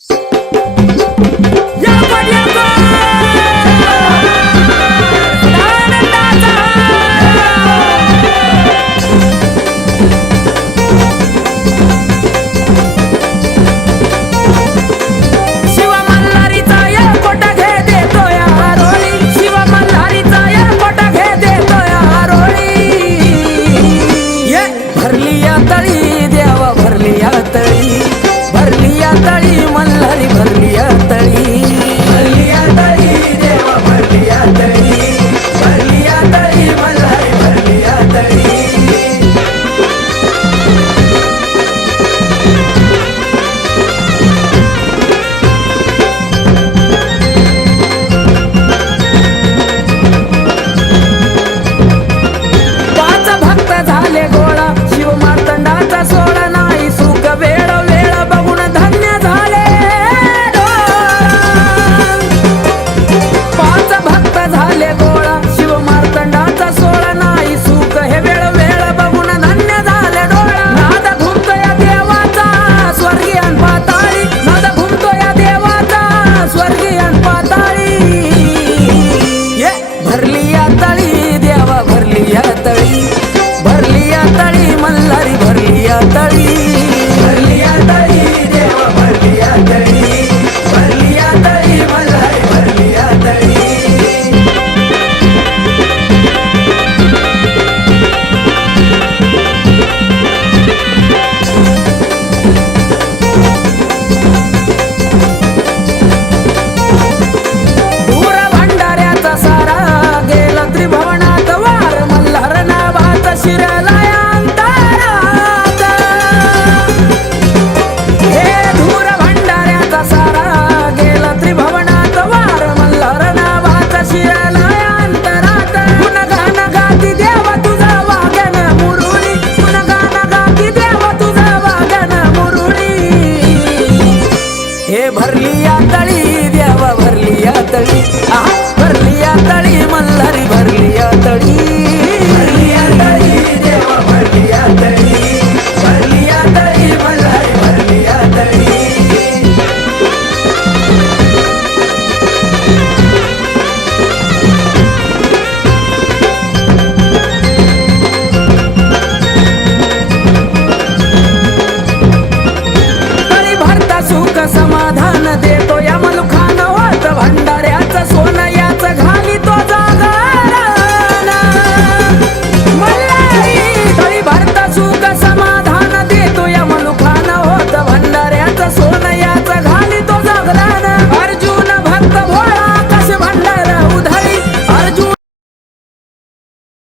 Thanks. झाले हे भरली या तळी देवा भरली या तळी. आहा सुख समाधान दे तो